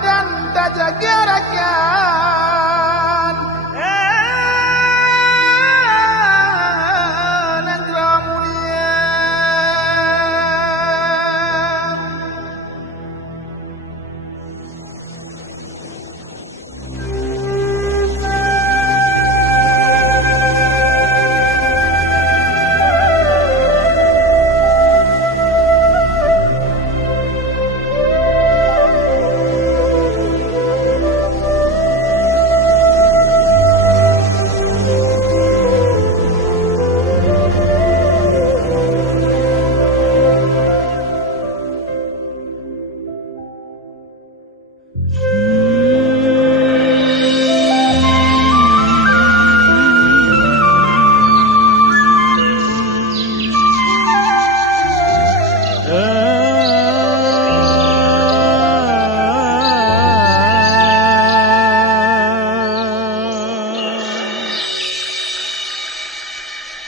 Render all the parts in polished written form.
dan tak jaga rakan negara mulia.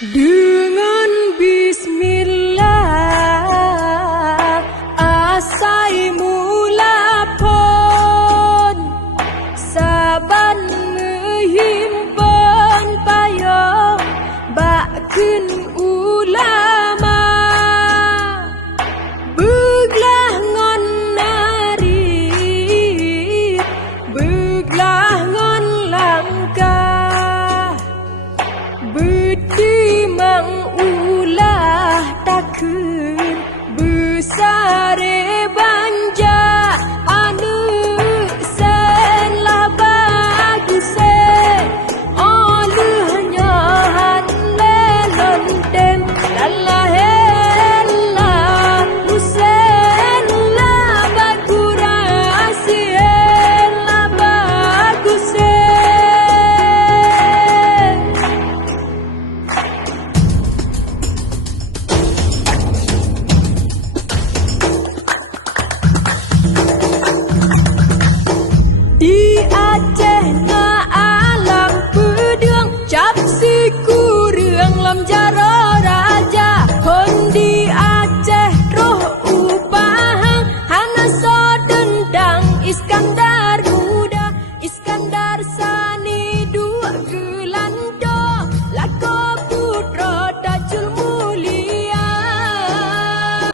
Dengan bismillah asai mula pun saban menghimpun payung bakun ulama beglah ngon nari beglah ngon langkah budi mengulah takun besare banja anu sen lah bagus olehnya han lelon dem lalah helah musen lah bakurasi lah bagus. Di Aceh na alam pedang cap si kurang lam jar